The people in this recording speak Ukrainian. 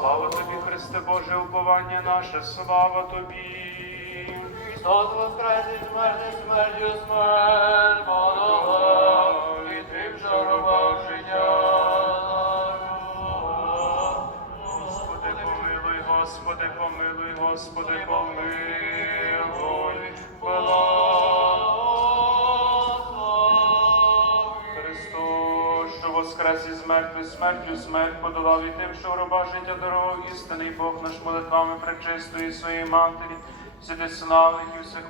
Слава тобі, Христе, Боже, уповання наше, слава тобі, Христос воскрес і смерть, смерть. Господи, помилуй, Господи, помилуй. Христос, що воскрес із мертвих смертю, смерть подолав і тим, що в гроба життя дорогу істинний Бог наш молитвами пречистої своєї матері, сиди слави і всехвальної